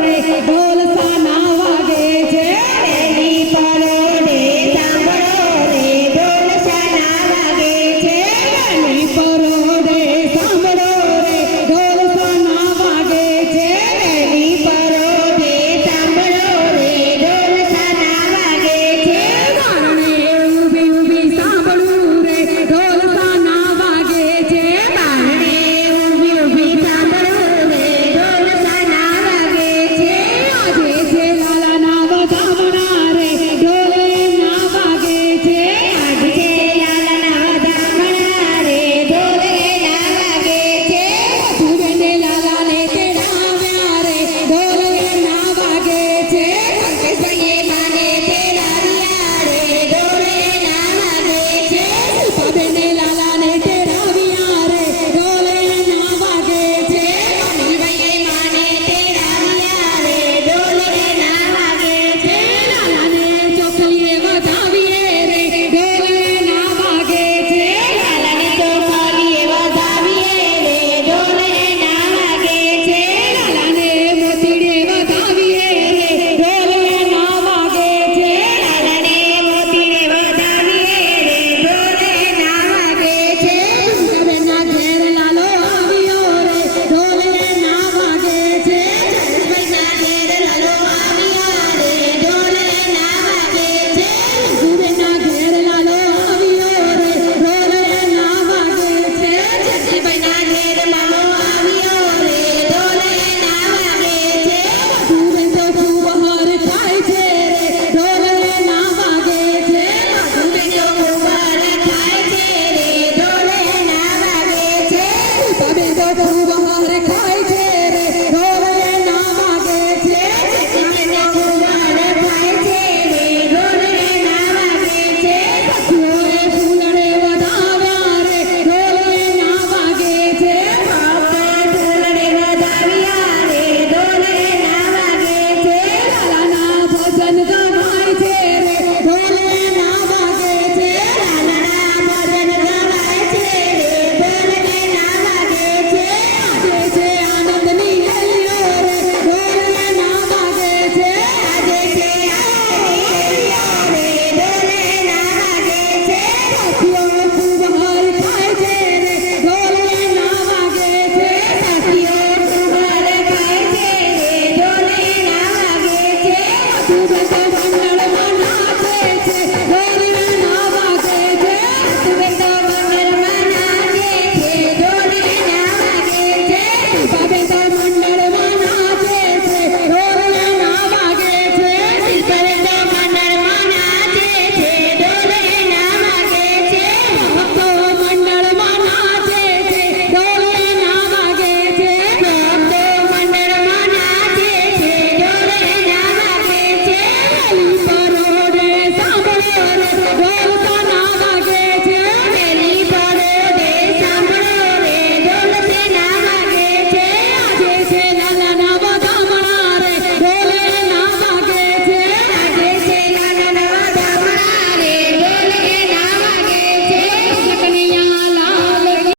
করে ঢোল